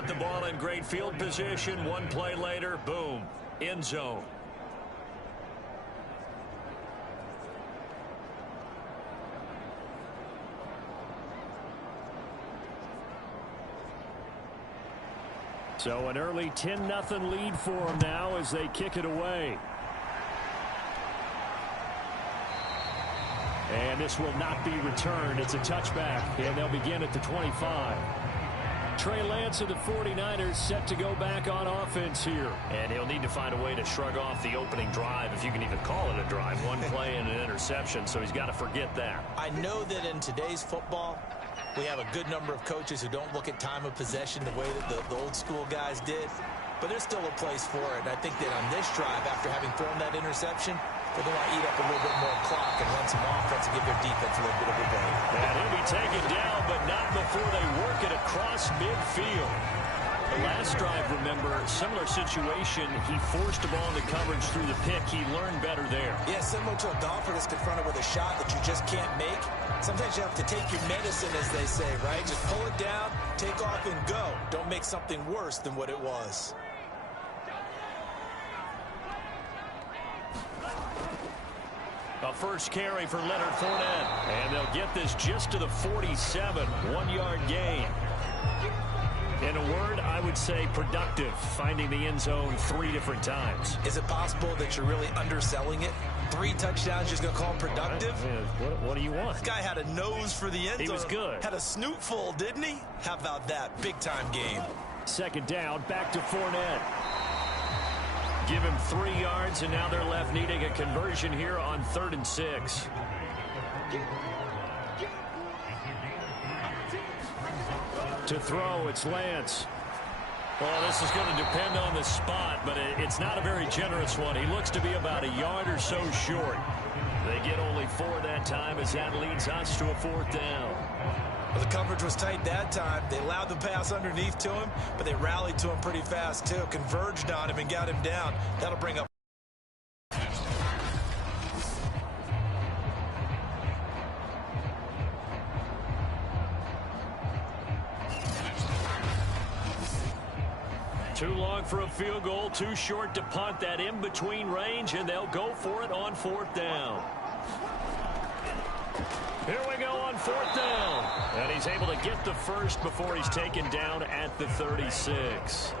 got the ball in great field position. One play later, boom, end zone. So an early 10-0 lead for them now as they kick it away. And this will not be returned. It's a touchback, and they'll begin at the 25. Trey Lance of the 49ers set to go back on offense here. And he'll need to find a way to shrug off the opening drive, if you can even call it a drive. One play and an interception, so he's got to forget that. I know that in today's football, we have a good number of coaches who don't look at time of possession the way that the old school guys did. But there's still a place for it. And I think that on this drive, after having thrown that interception, they're going to eat up a little bit more clock and run some offense and give their defense a little bit of a break. And he'll be taken down, but not before they work it across midfield. The last drive, remember, similar situation. He forced the ball into coverage through the pick. He learned better there. Yeah, similar to a golfer that's confronted with a shot that you just can't make. Sometimes you have to take your medicine, as they say, right? Just pull it down, take off, and go. Don't make something worse than what it was. A first carry for Leonard Fournette. And they'll get this just to the 47. 1-yard gain. In a word, I would say productive, finding the end zone 3 different times. Is it possible that you're really underselling it? 3 touchdowns, just going to call him productive? What do you want? This guy had a nose for the end zone. He was good. Had a snootful, didn't he? How about that? Big-time game. Second down, back to Fournette. Give him 3 yards, and now they're left needing a conversion here on 3rd and 6. To throw, it's Lance. Well, this is going to depend on the spot, but it's not a very generous one. He looks to be about a yard or so short. They get only 4 that time as that leads us to a 4th down. Well, the coverage was tight that time. They allowed the pass underneath to him, but they rallied to him pretty fast, too. Converged on him and got him down. That'll bring up. Too long for a field goal, too short to punt. That in-between range, and they'll go for it on 4th down. Here we go on 4th down. And he's able to get the first before he's taken down at the 36.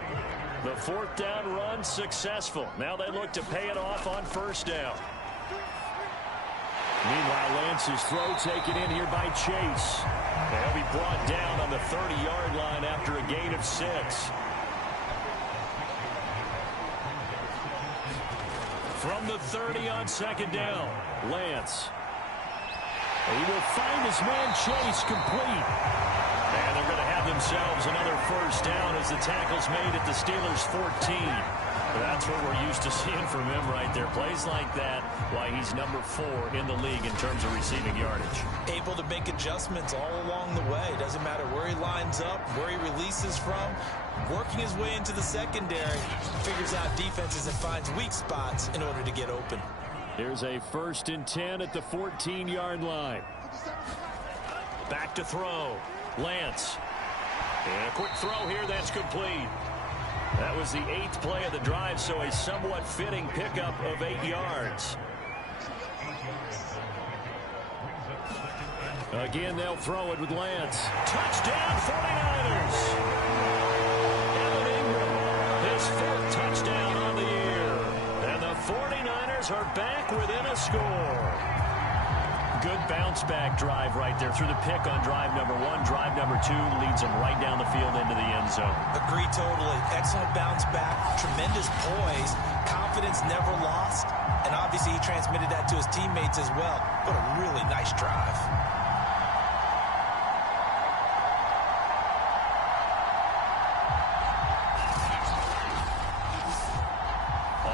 The 4th down run successful. Now they look to pay it off on 1st down. Meanwhile, Lance's throw taken in here by Chase. And he'll be brought down on the 30-yard line after a gain of 6. From the 30 on 2nd down, Lance. He will find his man Chase complete. And they're going to have themselves another 1st down as the tackle's made at the Steelers' 14. That's what we're used to seeing from him right there. Plays like that, why he's number 4 in the league in terms of receiving yardage. Able to make adjustments all along the way. Doesn't matter where he lines up, where he releases from. Working his way into the secondary, figures out defenses and finds weak spots in order to get open. Here's a 1st and 10 at the 14-yard line. Back to throw. Lance. And a quick throw here, that's complete. That was the 8th play of the drive, so a somewhat fitting pickup of 8 yards. Again, they'll throw it with Lance. Touchdown, 49ers! His 4th touchdown on the year. And the 49ers are back within a score. Good bounce-back drive right there through the pick on drive number 1. Drive number 2 leads them right down the field into the end zone. Agree totally. Excellent bounce-back. Tremendous poise. Confidence never lost. And obviously he transmitted that to his teammates as well. What a really nice drive.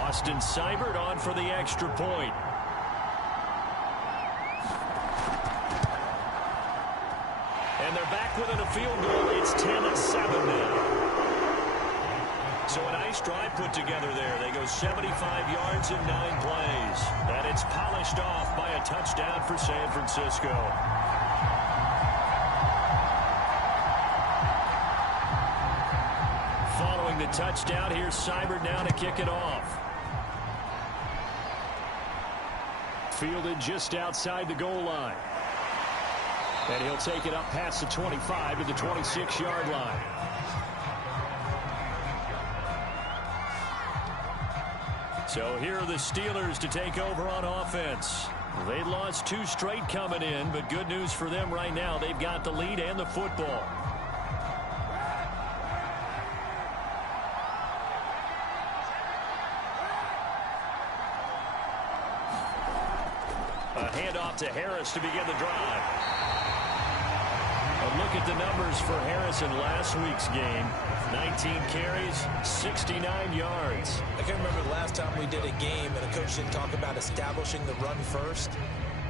Austin Seibert on for the extra point. And they're back within a field goal. It's 10-7 now. So a nice drive put together there. They go 75 yards in 9 plays. And it's polished off by a touchdown for San Francisco. a touchdown. Here's Seibert now to kick it off. Fielded just outside the goal line. And he'll take it up past the 25 to the 26-yard line. So here are the Steelers to take over on offense. They lost 2 straight coming in, but good news for them right now. They've got the lead and the football. A handoff to Harris to begin the drive. A look at the numbers for Harris in last week's game. 19 carries, 69 yards. I can't remember the last time we did a game and a coach didn't talk about establishing the run first.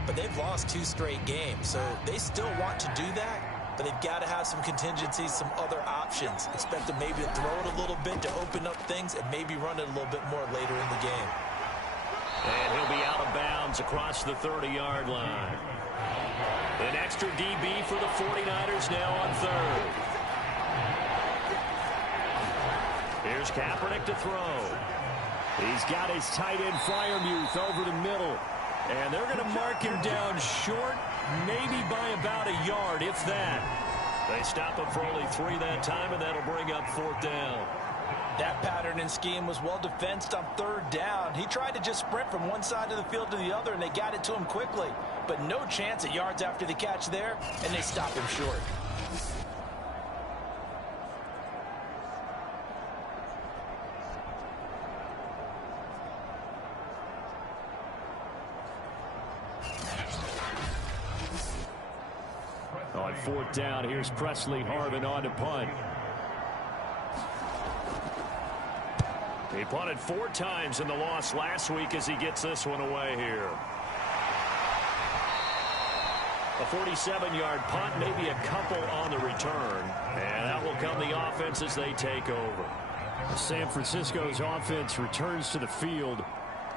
But they've lost 2 straight games, so they still want to do that. But they've got to have some contingencies, some other options. Expect them maybe to throw it a little bit to open up things and maybe run it a little bit more later in the game. And he'll be out of bounds across the 30-yard line. An extra DB for the 49ers now on third. Here's Kaepernick to throw. He's got his tight end Freiermuth over the middle. And they're going to mark him down short, maybe by about a yard, if that. They stop him for only 3 that time, and that'll bring up 4th down. That pattern and scheme was well defensed on 3rd down. He tried to just sprint from one side of the field to the other, and they got it to him quickly. But no chance at yards after the catch there, and they stop him short. On 4th down, here's Presley Harvin on to punt. He punted 4 times in the loss last week as he gets this one away here. A 47-yard punt, maybe a couple on the return. And that will come the offense as they take over. San Francisco's offense returns to the field.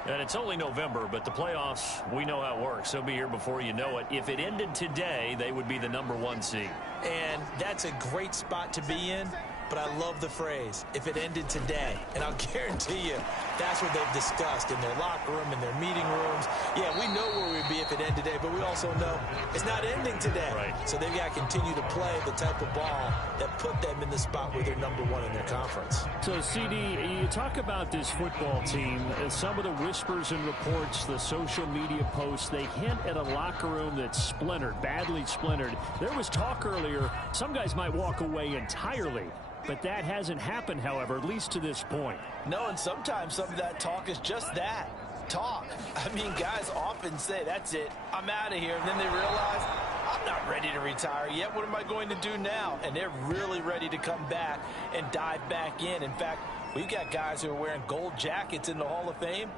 And it's only November, but the playoffs, we know how it works. They'll be here before you know it. If it ended today, they would be the #1 seed. And that's a great spot to be in. But I love the phrase, if it ended today. And I'll guarantee you, that's what they've discussed in their locker room, in their meeting rooms. Yeah, we know where we'd be if it ended today, but we also know it's not ending today. Right. So they've got to continue to play the type of ball that put them in the spot where they're #1 in their conference. So, CD, you talk about this football team. Some of the whispers and reports, the social media posts, they hint at a locker room that's splintered, badly splintered. There was talk earlier, some guys might walk away entirely. But that hasn't happened, however, at least to this point. No, and sometimes some of that talk is just that, talk. I mean, guys often say, that's it, I'm out of here. And then they realize, I'm not ready to retire yet. What am I going to do now? And they're really ready to come back and dive back in. In fact, we've got guys who are wearing gold jackets in the Hall of Fame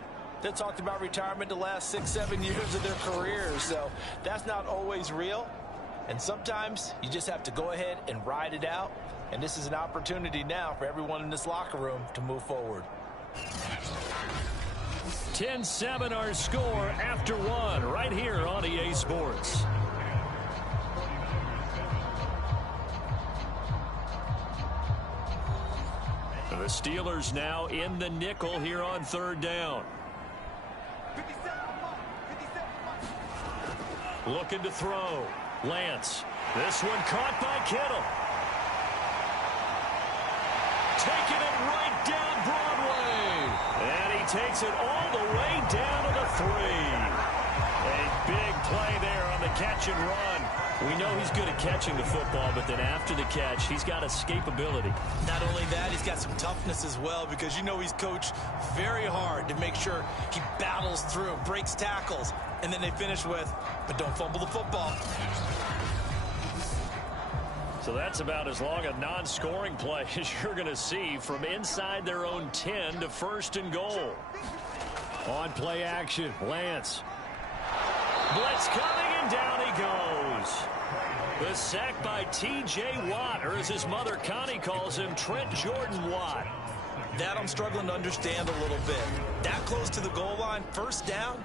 that talked about retirement the last 6, 7 years of their careers. So that's not always real. And sometimes you just have to go ahead and ride it out. And this is an opportunity now for everyone in this locker room to move forward. 10-7 our score after 1 right here on EA Sports. The Steelers now in the nickel here on 3rd down. Looking to throw. Lance. This one caught by Kittle. Taking it right down Broadway. And he takes it all the way down to the 3. A big play there on the catch and run. We know he's good at catching the football, but then after the catch, he's got escapability. Not only that, he's got some toughness as well, because you know he's coached very hard to make sure he battles through, breaks tackles, and then they finish with, but don't fumble the football. So that's about as long a non-scoring play as you're going to see from inside their own 10 to 1st and goal. On play action, Lance. Blitz coming, and down he goes. The sack by T.J. Watt, or as his mother Connie calls him, Trent Jordan Watt. That I'm struggling to understand a little bit. That close to the goal line, 1st down,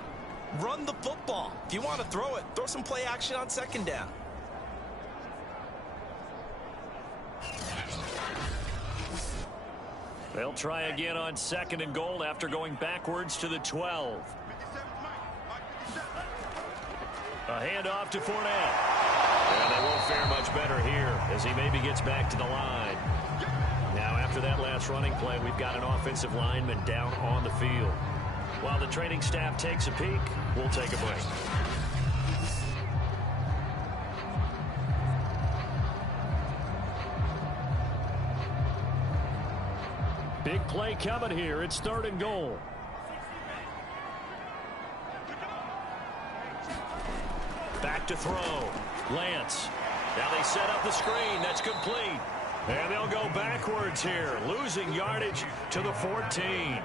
run the football. If you want to throw it, throw some play action on 2nd down. They'll try again on 2nd and goal after going backwards to the 12. A handoff to Fournette. And they won't fare much better here as he maybe gets back to the line. Now, after that last running play, we've got an offensive lineman down on the field. While the training staff takes a peek, we'll take a break. Big play coming here. It's 3rd and goal. Back to throw. Lance. Now they set up the screen. That's complete. And they'll go backwards here, losing yardage to the 14.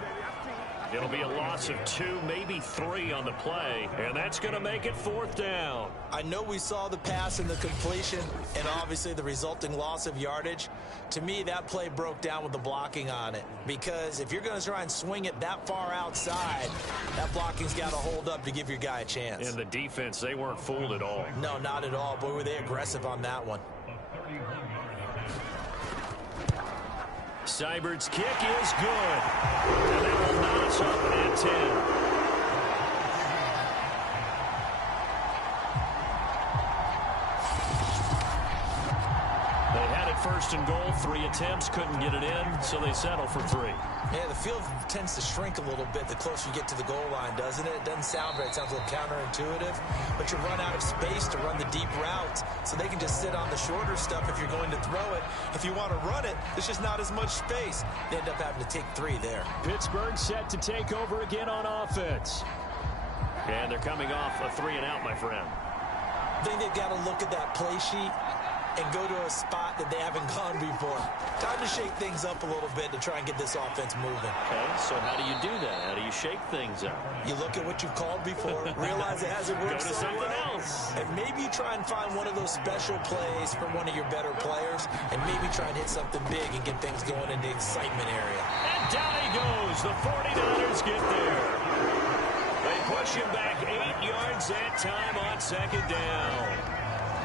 It'll be a loss of 2, maybe 3 on the play, and that's going to make it 4th down. I know we saw the pass and the completion and obviously the resulting loss of yardage. To me, that play broke down with the blocking on it, because if you're going to try and swing it that far outside, that blocking's got to hold up to give your guy a chance. And the defense, they weren't fooled at all. No, not at all. Boy, were they aggressive on that one. Seibert's kick is good. And that will knock us up at 10. They had it 1st and goal. 3 attempts, couldn't get it in, so they settle for 3. Yeah, the field tends to shrink a little bit the closer you get to the goal line, doesn't it? It doesn't sound right. It sounds a little counterintuitive, but you run out of space to run the deep routes, so they can just sit on the shorter stuff if you're going to throw it. If you want to run it, there's just not as much space. They end up having to take 3 there. Pittsburgh set to take over again on offense. And they're coming off a 3-and-out, my friend. I think they've got to look at that play sheet and go to a spot that they haven't gone before. Time to shake things up a little bit to try and get this offense moving. Okay, so how do you do that? How do you shake things up? You look at what you've called before, realize it hasn't worked Go to so something well, else. and maybe you try and find one of those special plays from one of your better players, and maybe try and hit something big and get things going in the excitement area. And down he goes. The 49ers get there. They push him back 8 yards that time on 2nd down.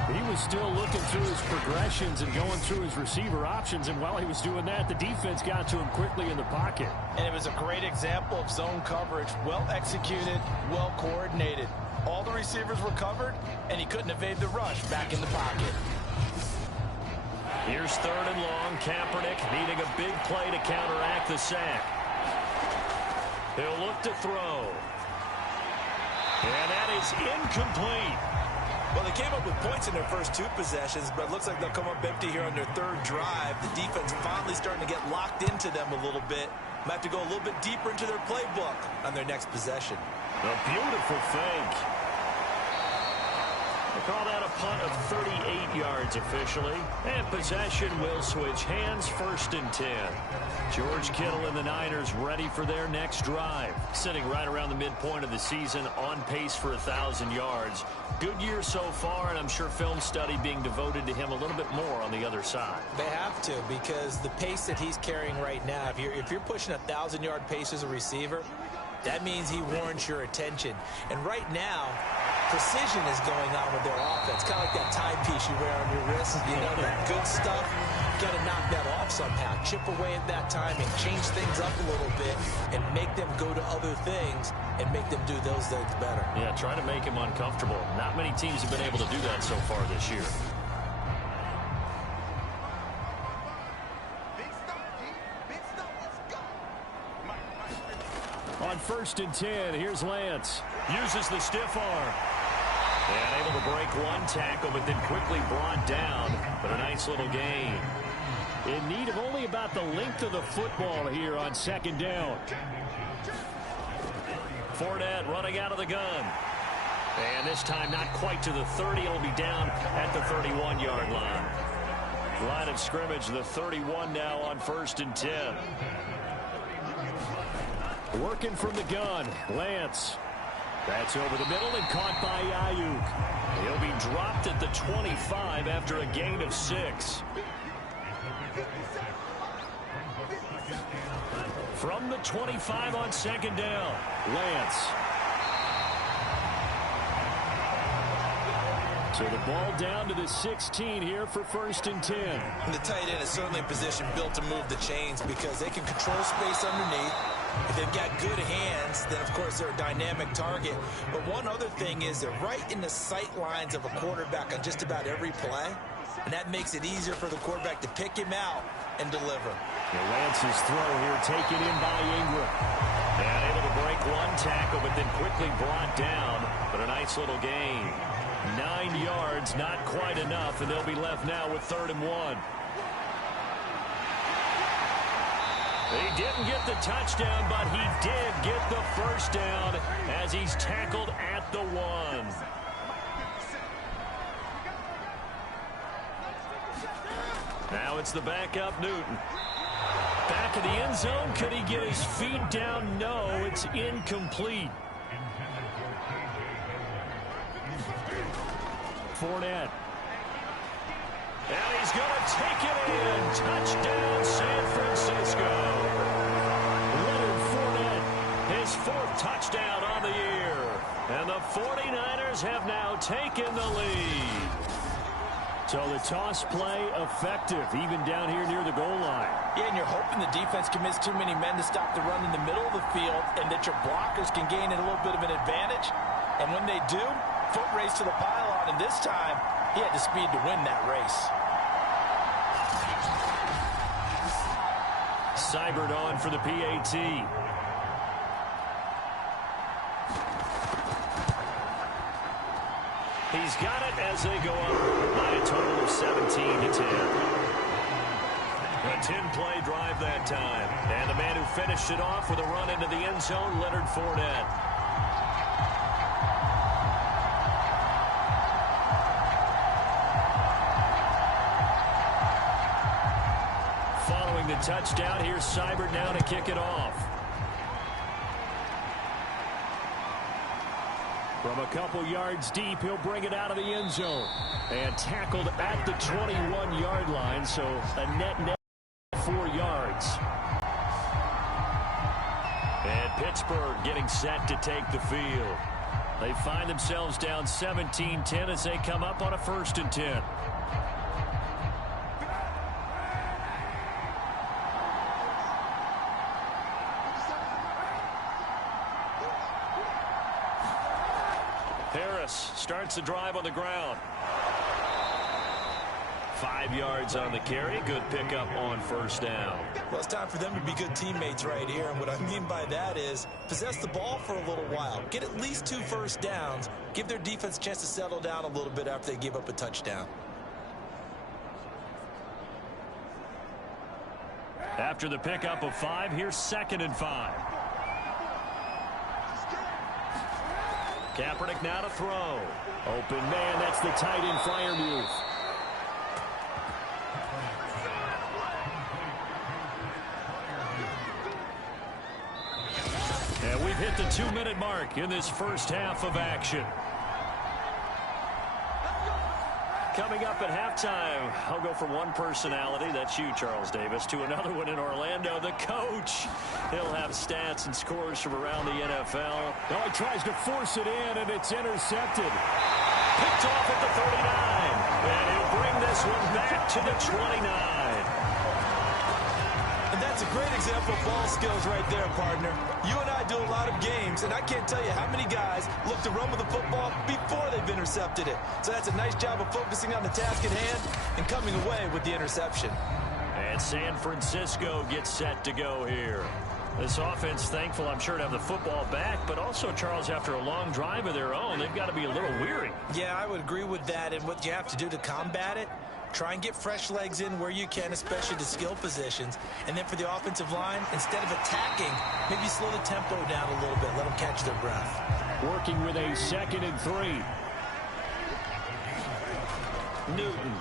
He was still looking through his progressions and going through his receiver options, and while he was doing that, the defense got to him quickly in the pocket. And it was a great example of zone coverage. Well executed, well coordinated. All the receivers were covered, and he couldn't evade the rush back in the pocket. Here's 3rd and long. Kaepernick needing a big play to counteract the sack. He'll look to throw. And that is incomplete. Well, they came up with points in their first 2 possessions, but it looks like they'll come up empty here on their 3rd drive. The defense finally starting to get locked into them a little bit. Might have to go a little bit deeper into their playbook on their next possession. A beautiful fake. They call that a punt of 38 yards officially. And possession will switch hands, 1st and 10. George Kittle and the Niners ready for their next drive. Sitting right around the midpoint of the season, on pace for 1,000 yards. Good year so far, and I'm sure film study being devoted to him a little bit more on the other side. They have to, because the pace that he's carrying right now, if you're pushing 1,000-yard pace as a receiver, that means he warrants your attention. And right now, precision is going on with their offense. Kind of like that timepiece you wear on your wrist. You know, that good stuff. Got to knock that off somehow. Chip away at that timing. Change things up a little bit and make them go to other things and make them do those things better. Yeah, try to make him uncomfortable. Not many teams have been able to do that so far this year. On 1st and 10, here's Lance. Uses the stiff arm. And able to break one tackle, but then quickly brought down. But a nice little gain. In need of only about the length of the football here on 2nd down. Fournette running out of the gun. And this time not quite to the 30. It'll be down at the 31-yard line. Line of scrimmage, the 31 now on 1st and 10. Working from the gun, Lance. That's over the middle and caught by Ayuk. He'll be dropped at the 25 after a gain of 6. From the 25 on 2nd down, Lance. So the ball down to the 16 here for 1st and 10. And the tight end is certainly in position built to move the chains because they can control space underneath. If they've got good hands, then, of course, they're a dynamic target. But one other thing is they're right in the sight lines of a quarterback on just about every play, and that makes it easier for the quarterback to pick him out and deliver. Lance's throw here taken in by Ingram. And able to break one tackle, but then quickly brought down. But a nice little gain. 9 yards, not quite enough, and they'll be left now with 3rd and 1. He didn't get the touchdown, but he did get the 1st down as he's tackled at the 1. Now it's the backup, Newton. Back of the end zone. Could he get his feet down? No, it's incomplete. Fournette. And he's going to take it in. Touchdown, San Francisco. Leonard Fournette, his 4th touchdown on the year. And the 49ers have now taken the lead. So the toss play effective, even down here near the goal line. Yeah, and you're hoping the defense commits too many men to stop the run in the middle of the field and that your blockers can gain a little bit of an advantage. And when they do, foot race to the pylon, and this time he had the speed to win that race. Seibert on for the PAT. He's got it as they go up by a total of 17-10. A 10-play drive that time. And the man who finished it off with a run into the end zone, Leonard Fournette. Following the touchdown, here's Seibert now to kick it off. From a couple yards deep, he'll bring it out of the end zone. And tackled at the 21-yard line, so a net 4 yards. And Pittsburgh getting set to take the field. They find themselves down 17-10 as they come up on a 1st and 10. Harris starts the drive on the ground. 5 yards on the carry. Good pickup on 1st down. Well, it's time for them to be good teammates right here. And what I mean by that is possess the ball for a little while. Get at least 2 first downs. Give their defense a chance to settle down a little bit after they give up a touchdown. After the pickup of 5, here's 2nd and 5. Kaepernick now to throw. Open man, that's the tight end Freiermuth. And we've hit the 2-minute mark in this first half of action. Coming up at halftime, I'll go from one personality, that's you, Charles Davis, to another one in Orlando, the coach. He'll have stats and scores from around the NFL. Oh, he tries to force it in, and it's intercepted. Picked off at the 39, and he'll bring this one back to the 29. And that's a great example of ball skills right there, partner. You and I do a lot of games, and I can't tell you how many guys look to run with the football before they've intercepted it. So that's a nice job of focusing on the task at hand and coming away with the interception. And San Francisco gets set to go here. This offense, thankful, I'm sure, to have the football back, but also, Charles, after a long drive of their own, they've got to be a little weary. Yeah, I would agree with that, and what you have to do to combat it, try and get fresh legs in where you can, especially the skill positions. And then for the offensive line, instead of attacking, maybe slow the tempo down a little bit. Let them catch their breath. Working with a 2nd and 3. Newton.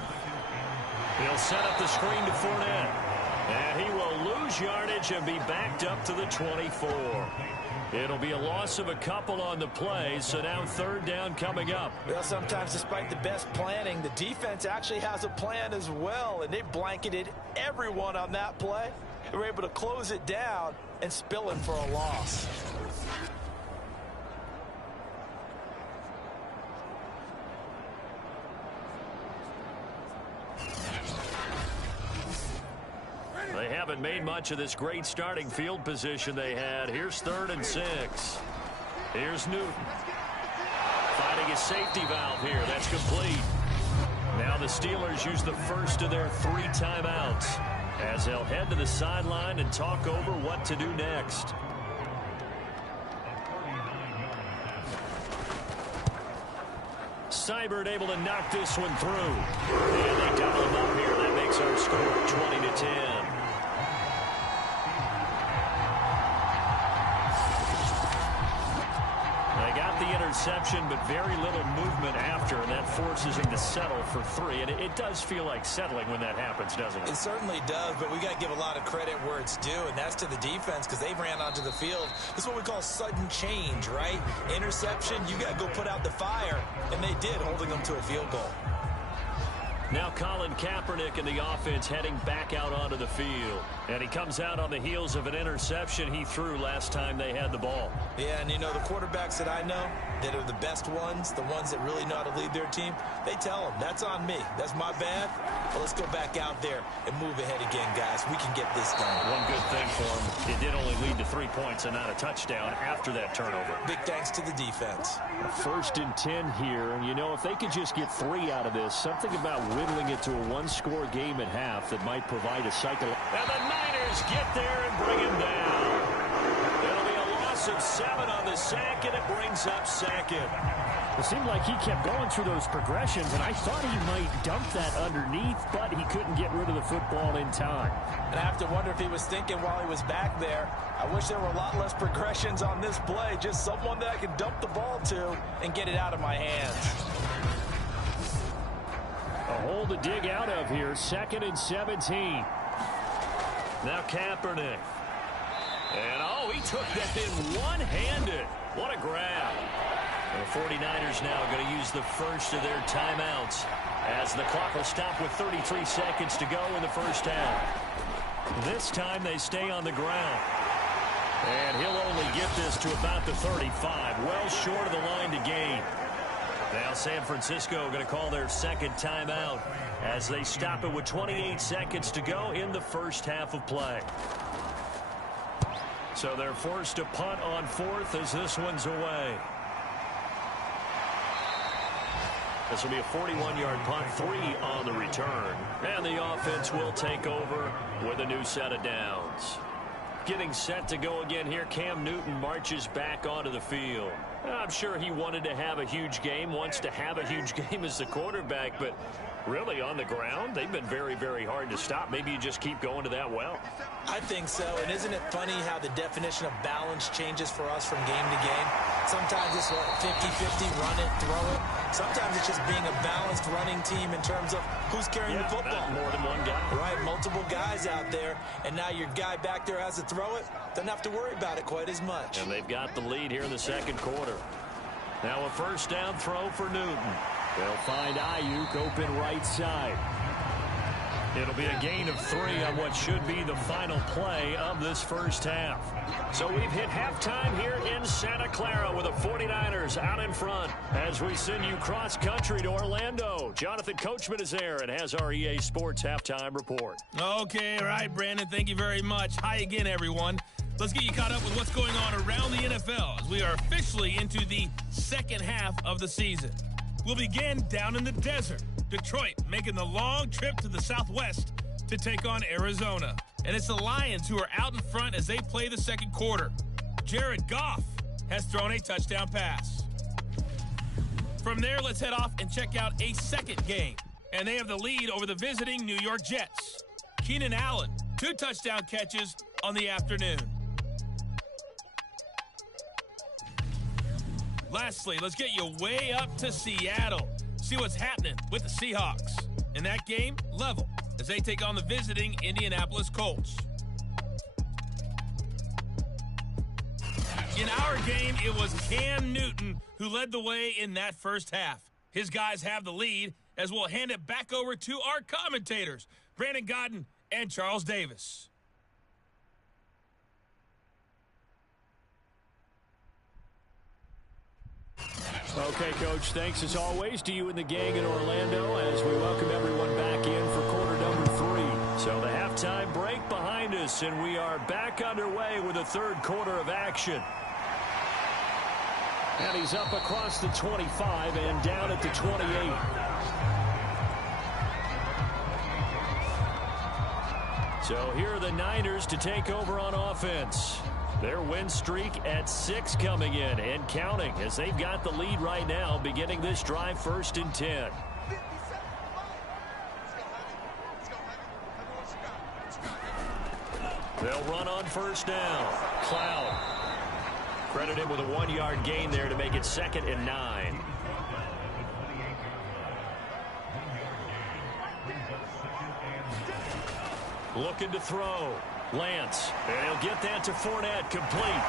He'll set up the screen to Fournette. And he will lose yardage and be backed up to the 24. It'll be a loss of a couple on the play, so now 3rd down coming up. Well, sometimes despite the best planning, the defense actually has a plan as well, and they blanketed everyone on that play. They were able to close it down and spill it for a loss. They haven't made much of this great starting field position they had. Here's 3rd and 6. Here's Newton. Finding a safety valve here. That's complete. Now the Steelers use the first of their 3 timeouts as they'll head to the sideline and talk over what to do next. Seibert able to knock this one through. And they double him up here. That makes our score 20-10. The interception, but very little movement after, and that forces him to settle for 3. And it does feel like settling when that happens, doesn't it? It certainly does, but we got to give a lot of credit where it's due, and that's to the defense because they ran onto the field. This is what we call sudden change, right? Interception, you got to go put out the fire, and they did, holding them to a field goal. Now Colin Kaepernick and the offense heading back out onto the field. And he comes out on the heels of an interception he threw last time they had the ball. Yeah, and you know, the quarterbacks that I know that are the best ones, the ones that really know how to lead their team, they tell them, that's on me. That's my bad. Well, let's go back out there and move ahead again, guys. We can get this done. One good thing for him, it did only lead to 3 points and not a touchdown after that turnover. Big thanks to the defense. 1st and 10 here, and you know, if they could just get 3 out of this, something about whittling it to a 1-score game at half that might provide a cycle. And the Niners get there and bring him down. It'll be a loss of 7 on the sack, and it brings up 2nd. It seemed like he kept going through those progressions, and I thought he might dump that underneath, but he couldn't get rid of the football in time. And I have to wonder if he was thinking while he was back there, I wish there were a lot less progressions on this play, just someone that I could dump the ball to and get it out of my hands. A hole to dig out of here, 2nd and 17. Now Kaepernick. And, oh, he took that in one-handed. What a grab. And the 49ers now going to use the first of their timeouts as the clock will stop with 33 seconds to go in the first half. This time they stay on the ground. And he'll only get this to about the 35, well short of the line to gain. Now San Francisco going to call their 2nd timeout as they stop it with 28 seconds to go in the first half of play. So they're forced to punt on 4th as this one's away. This will be a 41-yard punt, 3 on the return. And the offense will take over with a new set of downs. Getting set to go again here, Cam Newton marches back onto the field. I'm sure he wanted to have a huge game, wants to have a huge game as the quarterback, but really on the ground, they've been very, very hard to stop. Maybe you just keep going to that well. I think so, and isn't it funny how the definition of balance changes for us from game to game? Sometimes it's 50-50, run it, throw it. Sometimes it's just being a balanced running team in terms of who's carrying the football. More than one guy. Right, multiple guys out there, and now your guy back there has to throw it. Doesn't have to worry about it quite as much. And they've got the lead here in the 2nd quarter. Now a first down throw for Newton. They'll find Ayuk open right side. It'll be a gain of 3 on what should be the final play of this first half. So we've hit halftime here in Santa Clara with the 49ers out in front as we send you cross-country to Orlando. Jonathan Coachman is there and has our EA Sports halftime report. Okay, all right, Brandon, thank you very much. Hi again, everyone. Let's get you caught up with what's going on around the NFL as we are officially into the 2nd half of the season. We'll begin down in the desert. Detroit making the long trip to the southwest to take on Arizona. And it's the Lions who are out in front as they play the 2nd quarter. Jared Goff has thrown a touchdown pass. From there, let's head off and check out a 2nd game. And they have the lead over the visiting New York Jets. Keenan Allen, 2 touchdown catches on the afternoon. Lastly, let's get you way up to Seattle. See what's happening with the Seahawks. In that game, level as they take on the visiting Indianapolis Colts. In our game, it was Cam Newton who led the way in that first half. His guys have the lead as we'll hand it back over to our commentators, Brandon Godden and Charles Davis. Okay, Coach, thanks as always to you and the gang in Orlando as we welcome everyone back in for quarter number 3. So the halftime halftime break behind us, and we are back underway with the third quarter of action. And he's up across the 25 and down at the 28. So here are the Niners to take over on offense. Their win streak at 6 coming in and counting as they've got the lead right now beginning this drive 1st and 10. They'll run on 1st down. Cloud. Credit him with a 1-yard gain there to make it 2nd and 9. Looking to throw. Lance. And he'll get that to Fournette. Complete.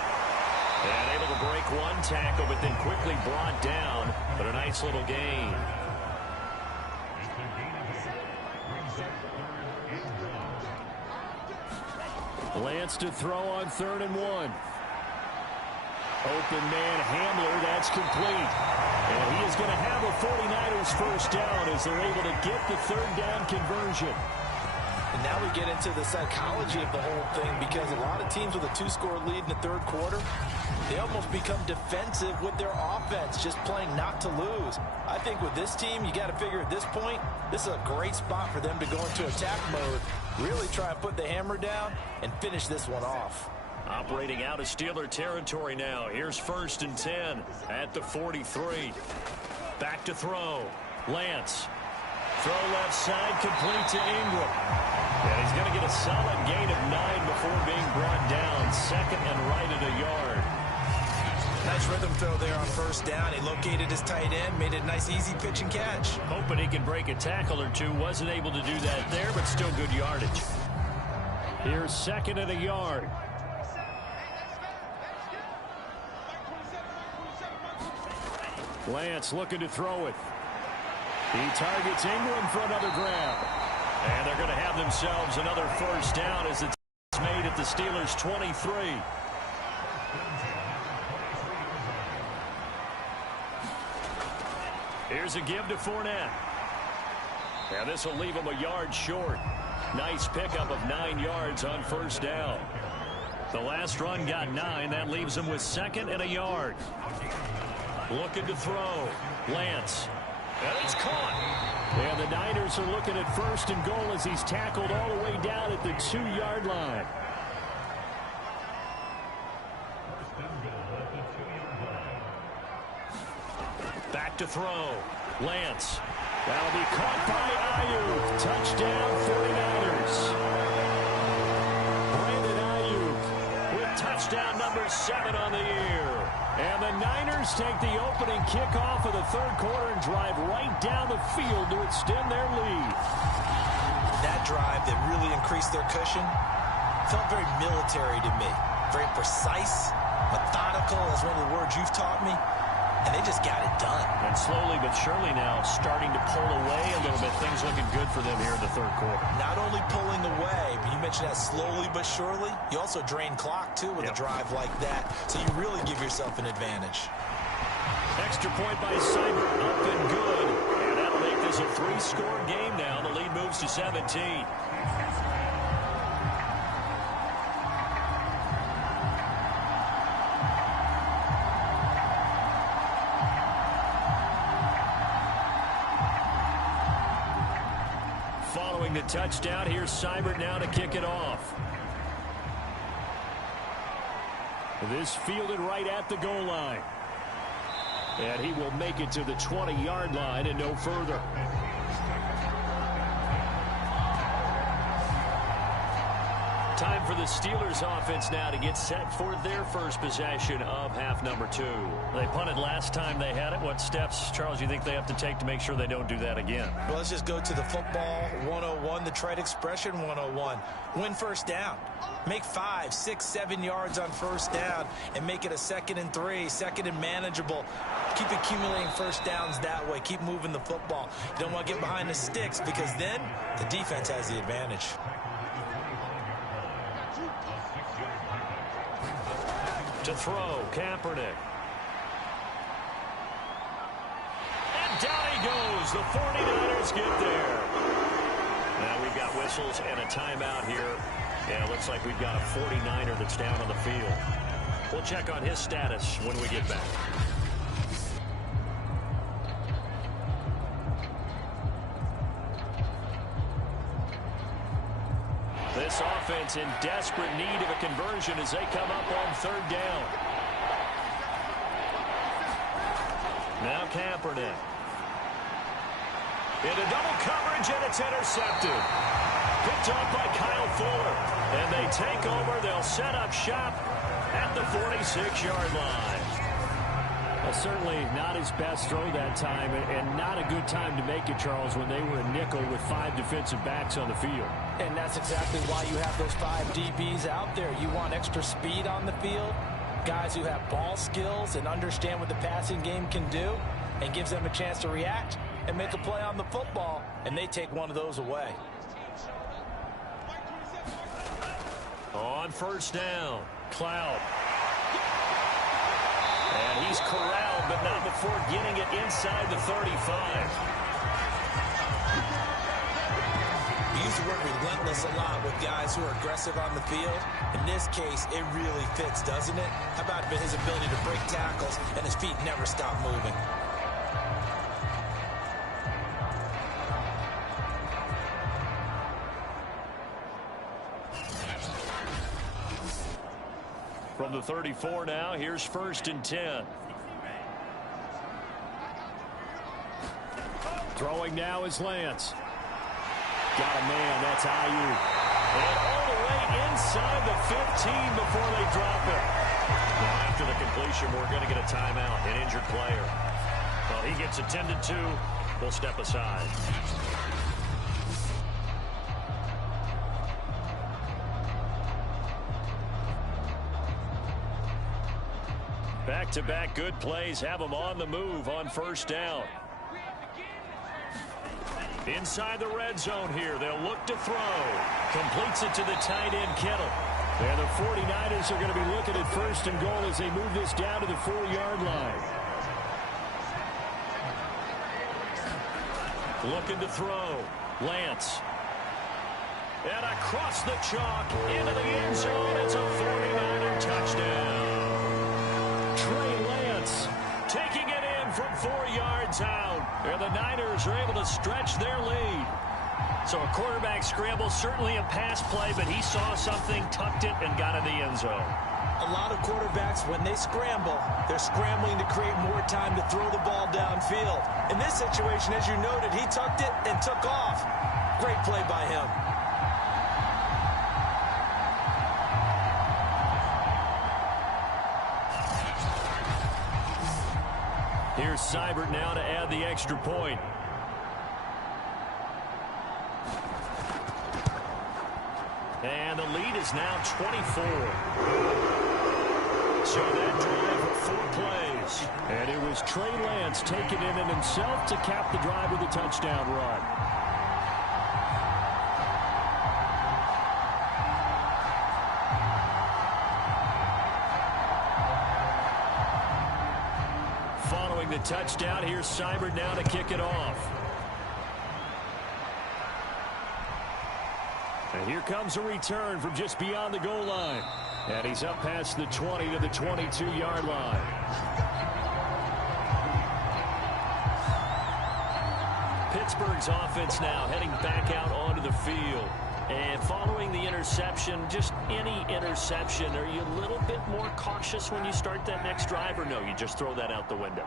And able to break one tackle, but then quickly brought down. But a nice little gain. Lance to throw on 3rd and 1. Open man Hamler. That's complete. And he is going to have a 49ers first down as they're able to get the 3rd down conversion. And now we get into the psychology of the whole thing, because a lot of teams with a 2-score lead in the third quarter, they almost become defensive with their offense, just playing not to lose. I think with this team, you got to figure at this point, this is a great spot for them to go into attack mode, really try and put the hammer down and finish this one off. Operating out of Steeler territory now. Here's 1st and 10 at the 43. Back to throw. Lance. Throw left side, complete to Ingram. And he's going to get a solid gain of 9 before being brought down. 2nd and right at a yard. Nice rhythm throw there on 1st down. He located his tight end, made it a nice easy pitch and catch. Hoping he can break a tackle or two. Wasn't able to do that there, but still good yardage. Here's 2nd and a yard. Lance looking to throw it. He targets Ingram for another grab. And they're going to have themselves another 1st down as it's made at the Steelers' 23. Here's a give to Fournette. And this will leave him a yard short. Nice pickup of 9 yards on 1st down. The last run got 9. That leaves him with 2nd and a yard. Looking to throw. Lance. And it's caught. And the Niners are looking at 1st and goal as he's tackled all the way down at the 2-yard line. Back to throw. Lance. That'll be caught by Ayuk. Touchdown 49ers. Brandon Ayuk with touchdown number 7 on the year. And the Niners take the opening kickoff of the third quarter and drive right down the field to extend their lead. That drive that really increased their cushion felt very military to me. Very precise, methodical, is one of the words you've taught me. And they just got it done. And slowly but surely now starting to pull away a little bit. Things looking good for them here in the third quarter. Not only pulling away, but you mentioned that slowly but surely. You also drain clock, too, with a drive like that. So you really give yourself an advantage. Extra point by Seibert. Up and good. And that'll make this a 3-score game now. The lead moves to 17. Following the touchdown, here's Seibert now to kick it off. This fielded right at the goal line. And he will make it to the 20-yard line and no further. Time for the Steelers offense now to get set for their first possession of half number 2. They punted last time they had it. What steps, Charles, you think they have to take to make sure they don't do that again? Well, let's just go to the football 101, the trade expression 101. Win 1st down. Make 5, 6, 7 yards on 1st down and make it a 2nd and 3, 2nd and manageable. Keep accumulating 1st downs that way. Keep moving the football. You don't want to get behind the sticks because then the defense has the advantage. To throw, Kaepernick. And down he goes. The 49ers get there. Now we've got whistles and a timeout here. Yeah, it looks like we've got a 49er that's down on the field. We'll check on his status when we get back. This offense in desperate need of a conversion as they come up on third down. Now Kaepernick. Into double coverage, and it's intercepted. Picked up by Kyle Fuller. And they take over. They'll set up shop at the 46-yard line. Well, certainly not his best throw that time, and not a good time to make it, Charles, when they were a nickel with 5 defensive backs on the field. And that's exactly why you have those 5 DBs out there. You want extra speed on the field, guys who have ball skills and understand what the passing game can do, and gives them a chance to react and make a play on the football, and they take one of those away. On first down, Cloud. And he's corralled, but not before getting it inside the 35. We use the word relentless a lot with guys who are aggressive on the field. In this case, it really fits, doesn't it? How about his ability to break tackles and his feet never stop moving? From the 34 now, here's 1st and 10. Throwing now is Lance. Got a man, that's Ayuk. And all the way inside the 15 before they drop it. Now, after the completion, we're going to get a timeout, an injured player. Well, he gets attended to. We'll step aside. Back-to-back good plays have them on the move on first down. Inside the red zone here, they'll look to throw. Completes it to the tight end, Kittle. And the 49ers are going to be looking at 1st and goal as they move this down to the 4-yard line. Looking to throw. Lance. And across the chalk into the end zone. It's a 49er touchdown. Trey Lance taking it in from 4 yards out. And the Niners are able to stretch their lead. So a quarterback scramble, certainly a pass play, but he saw something, tucked it, and got in the end zone. A lot of quarterbacks, when they scramble, they're scrambling to create more time to throw the ball downfield. In this situation, as you noted, he tucked it and took off. Great play by him. Here's Seibert now to add the extra point. And the lead is now 24. So that drive of 4 plays. And it was Trey Lance taking it in himself to cap the drive with a touchdown run. Following the touchdown, here's Seibert now to kick it off. And here comes a return from just beyond the goal line. And he's up past the 20 to the 22-yard line. Pittsburgh's offense now heading back out onto the field. And following the interception, just any interception, are you a little bit more cautious when you start that next drive, or no, you just throw that out the window?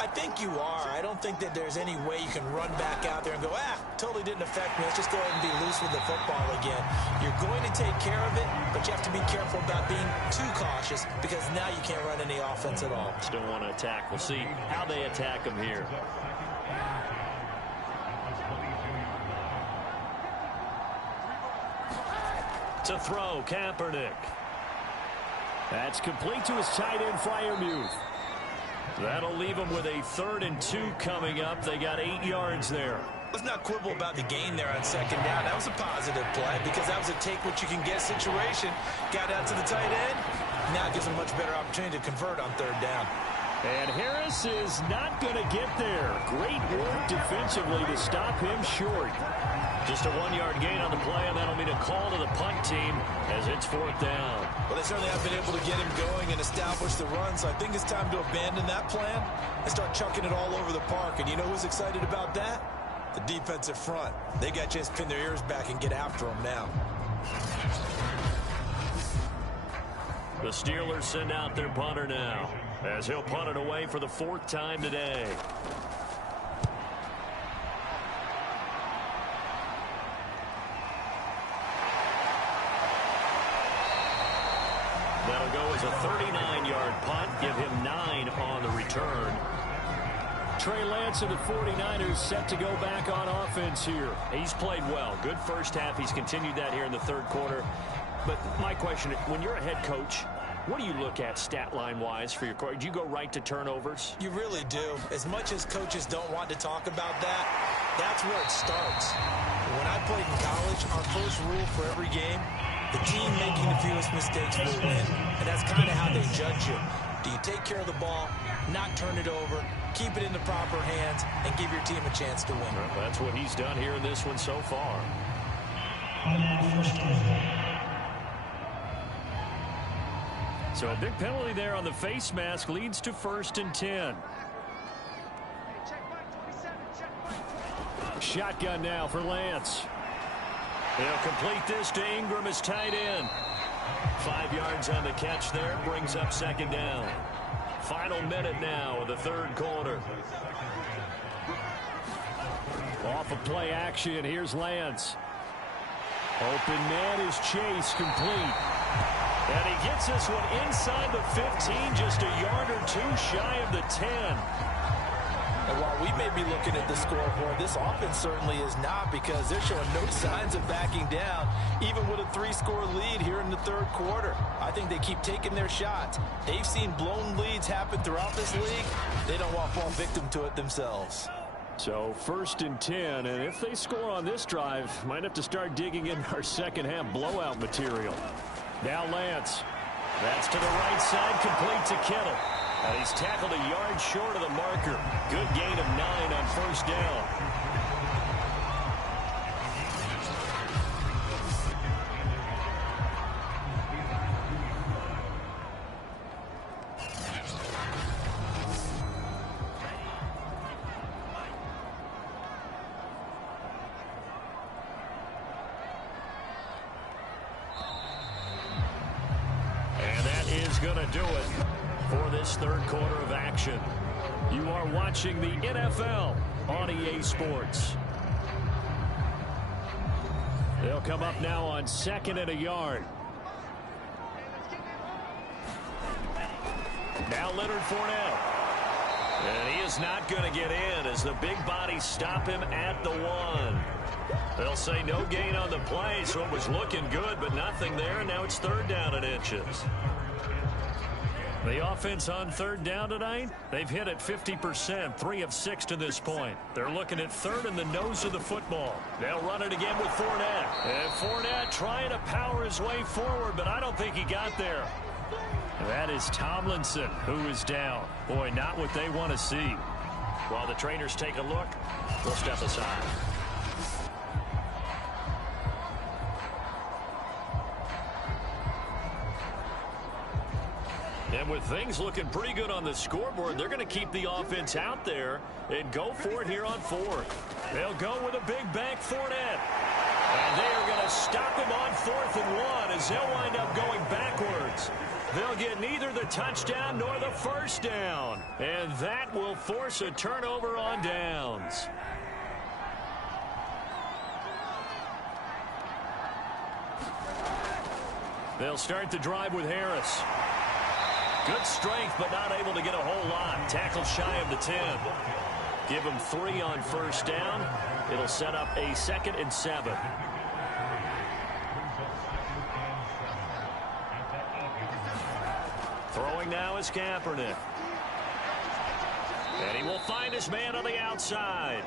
I think you are. I don't think that there's any way you can run back out there and go, totally didn't affect me. Let's just go ahead and be loose with the football again. You're going to take care of it, but you have to be careful about being too cautious because now you can't run any offense at all. Still want to attack. We'll see how they attack them here. To throw, Kaepernick. That's complete to his tight end, Freiermuth. That'll leave them with a 3rd and 2 coming up. They got 8 yards there. Let's not quibble about the gain there on 2nd down. That was a positive play because that was a take-what-you-can-get situation. Got out to the tight end. Now it gives them a much better opportunity to convert on 3rd down. And Harris is not going to get there. Great work defensively to stop him short. Just a 1-yard gain on the play, and that'll mean a call to the punt team as it's 4th down. Well, they certainly have been able to get him going and establish the run, so I think it's time to abandon that plan and start chucking it all over the park. And you know who's excited about that? The defensive front. They got a chance to pin their ears back and get after him now. The Steelers send out their punter now as he'll punt it away for the 4th time today. That'll go as a 39-yard punt. Give him 9 on the return. Trey Lance and the 49ers set to go back on offense here. He's played well. Good first half. He's continued that here in the 3rd quarter. But my question, when you're a head coach, what do you look at stat line-wise for your coach? Do you go right to turnovers? You really do. As much as coaches don't want to talk about that, that's where it starts. When I played in college, our first rule for every game, the team making the fewest mistakes will win. And that's kind of how they judge you. Do you take care of the ball, not turn it over, keep it in the proper hands, and give your team a chance to win? Well, that's what he's done here in this one so far. So a big penalty there on the face mask leads to 1st and 10. Shotgun now for Lance. They'll complete this to Ingram as tight end. 5 yards on the catch there, brings up 2nd down. Final minute now of the 3rd quarter. Off of play action, here's Lance. Open man is Chase, complete. And he gets this one inside the 15, just a yard or 2 shy of the 10. And while we may be looking at the scoreboard, this offense certainly is not, because they're showing no signs of backing down, even with a 3-score lead here in the 3rd quarter. I think they keep taking their shots. They've seen blown leads happen throughout this league. They don't want to fall victim to it themselves. So 1st and 10, and if they score on this drive, might have to start digging in our second-half blowout material. Now Lance. That's to the right side, complete to Kittle. And he's tackled a yard short of the marker. Good gain of 9 on 1st down. And that is going to do it for this 3rd quarter of action. You are watching the NFL on EA Sports. They'll come up now on 2nd and a yard. Now Leonard Fournette. And he is not going to get in as the big bodies stop him at the 1. They'll say no gain on the play, so it was looking good, but nothing there. And now it's 3rd down and inches. The offense on 3rd down tonight, they've hit it 50%, 3 of 6 to this point. They're looking at 3rd in the nose of the football. They'll run it again with Fournette. And Fournette trying to power his way forward, but I don't think he got there. That is Tomlinson, who is down. Boy, not what they want to see. While the trainers take a look, we'll step aside. And with things looking pretty good on the scoreboard, they're going to keep the offense out there and go for it here on 4th. They'll go with a big bank Fournette. And they are going to stop him on 4th and 1 as they'll wind up going backwards. They'll get neither the touchdown nor the 1st down. And that will force a turnover on downs. They'll start the drive with Harris. Good strength, but not able to get a whole lot. Tackle shy of the 10. Give him 3 on 1st down. It'll set up a 2nd and 7. Throwing now is Kaepernick. And he will find his man on the outside.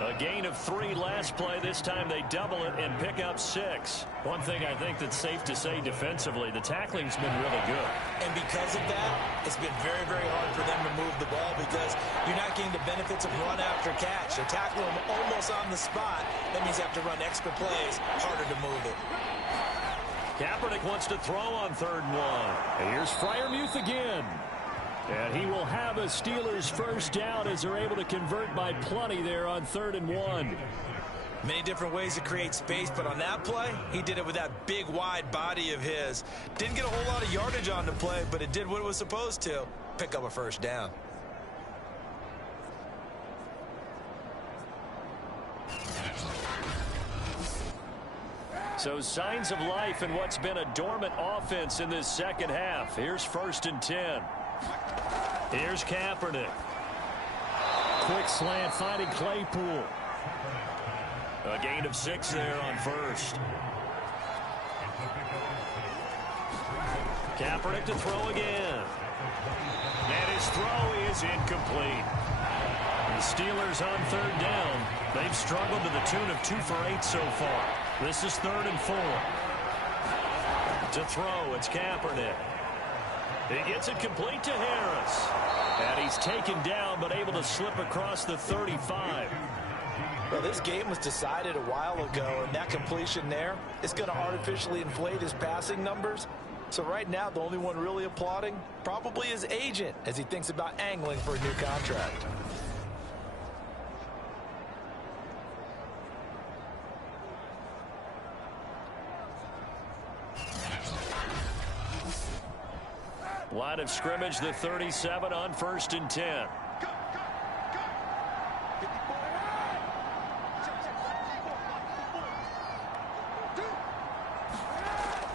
A gain of 3 last play. This time they double it and pick up 6. One thing I think that's safe to say defensively, the tackling's been really good. And because of that, it's been very, very hard for them to move the ball because you're not getting the benefits of run after catch. They're tackling them almost on the spot. That means you have to run extra plays, harder to move it. Kaepernick wants to throw on 3rd and 1. And here's Freiermuth again. And he will have a Steelers first down as they're able to convert by plenty there on 3rd and 1. Many different ways to create space, but on that play, he did it with that big, wide body of his. Didn't get a whole lot of yardage on the play, but it did what it was supposed to. Pick up a first down. So signs of life in what's been a dormant offense in this second half. Here's 1st and 10. Here's Kaepernick. Quick slant finding Claypool. A gain of 6 there on 1st. Kaepernick to throw again. And his throw is incomplete. The Steelers on 3rd down. They've struggled to the tune of 2 for 8 so far. This is 3rd and 4. To throw, it's Kaepernick. He gets it complete to Harris. And he's taken down but able to slip across the 35. Well, this game was decided a while ago, and that completion there is going to artificially inflate his passing numbers. So right now, the only one really applauding probably his agent as he thinks about angling for a new contract. Line of scrimmage, the 37 on 1st and 10.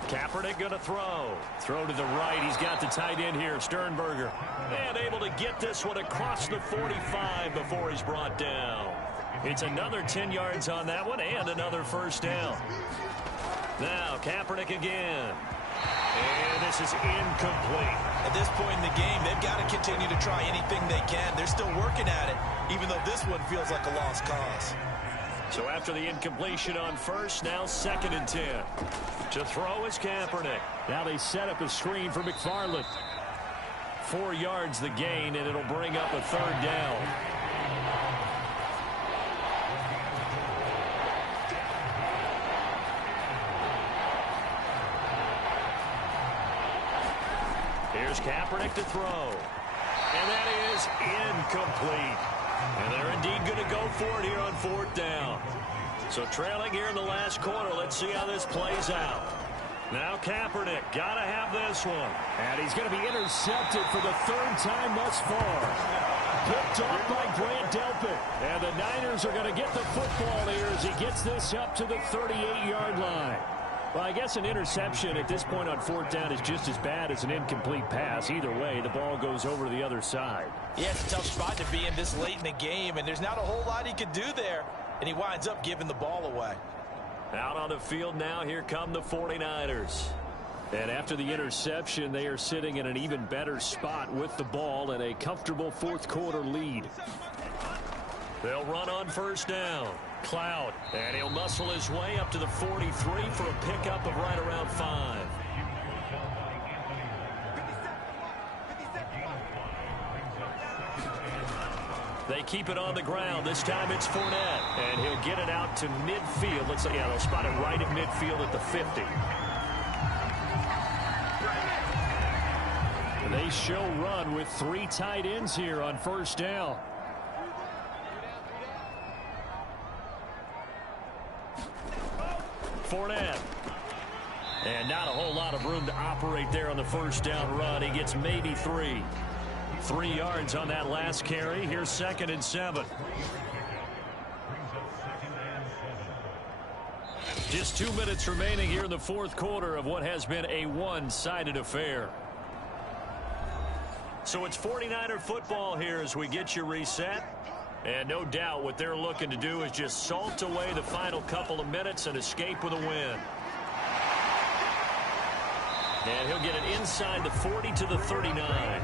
Kaepernick going to throw. Throw to the right. He's got the tight end here, Sternberger. And able to get this one across the 45 before he's brought down. It's another 10 yards on that one and another first down. Now Kaepernick again. And this is incomplete. At this point in the game, they've got to continue to try anything they can. They're still working at it, even though this one feels like a lost cause. So after the incompletion on 1st, now 2nd and 10. To throw is Kaepernick. Now they set up a screen for McFarland. 4 yards the gain, and it'll bring up a 3rd down. Here's Kaepernick to throw. And that is incomplete. And they're indeed going to go for it here on 4th down. So trailing here in the last quarter. Let's see how this plays out. Now Kaepernick, got to have this one. And he's going to be intercepted for the 3rd time thus far. Picked off by Grant Delpit. And the Niners are going to get the football here as he gets this up to the 38-yard line. Well, I guess an interception at this point on 4th down is just as bad as an incomplete pass. Either way, the ball goes over to the other side. Yeah, it's a tough spot to be in this late in the game, and there's not a whole lot he could do there, and he winds up giving the ball away. Out on the field now, here come the 49ers. And after the interception, they are sitting in an even better spot with the ball and a comfortable 4th quarter lead. They'll run on 1st down. Cloud, and he'll muscle his way up to the 43 for a pickup of right around 5. They keep it on the ground. This time it's Fournette, and he'll get it out to midfield. Looks like, yeah, they'll spot it right at midfield at the 50. They show run with 3 tight ends here on 1st down. Fournette. And not a whole lot of room to operate there on the 1st down run. He gets maybe 3. 3 yards on that last carry. Here's 2nd and 7. Just 2 minutes remaining here in the 4th quarter of what has been a one-sided affair. So it's 49er football here as we get you reset. And no doubt what they're looking to do is just salt away the final couple of minutes and escape with a win. And he'll get it inside the 40 to the 39.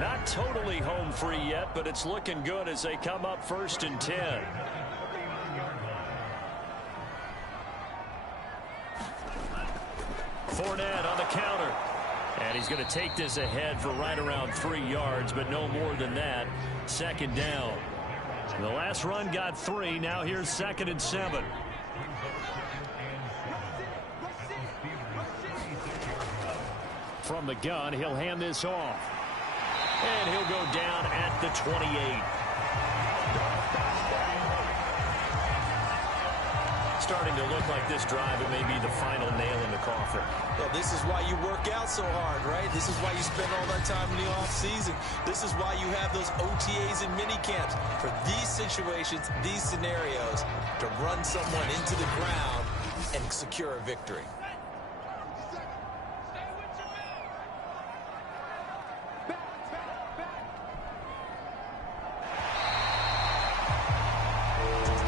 Not totally home free yet, but it's looking good as they come up 1st and 10. Fournette on the counter. And he's going to take this ahead for right around 3 yards, but no more than that. 2nd down. The last run got 3. Now here's 2nd and 7. From the gun, he'll hand this off. And he'll go down at the 28. Starting to look like this drive, it may be the final nail in the coffin. Well, this is why you work out so hard, right? This is why you spend all that time in the offseason. This is why you have those OTAs and mini camps. For these situations, these scenarios, to run someone into the ground and secure a victory.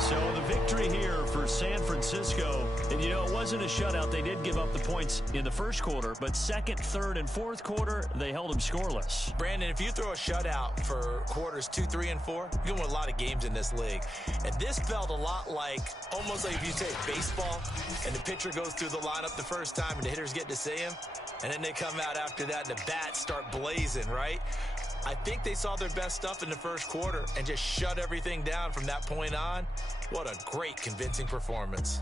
So the victory here for San Francisco. And, you know, it wasn't a shutout. They did give up the points in the first quarter, but 2nd, 3rd, and 4th quarter, they held them scoreless. Brandon, if you throw a shutout for quarters 2, 3, and 4, you're going to win a lot of games in this league. And this felt a lot like, almost like if you take baseball and the pitcher goes through the lineup the first time and the hitters get to see him, and then they come out after that and the bats start blazing, right? I think they saw their best stuff in the first quarter and just shut everything down from that point on. What a great, convincing performance.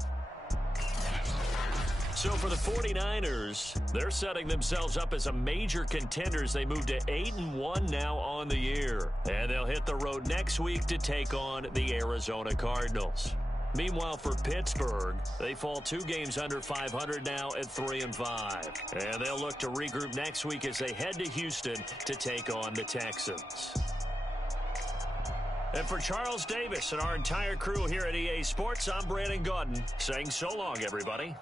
So for the 49ers, they're setting themselves up as a major contender as they move to 8-1 now on the year. And they'll hit the road next week to take on the Arizona Cardinals. Meanwhile, for Pittsburgh, they fall 2 games under 500 now at 3-5. And they'll look to regroup next week as they head to Houston to take on the Texans. And for Charles Davis and our entire crew here at EA Sports, I'm Brandon Gaudin saying so long, everybody.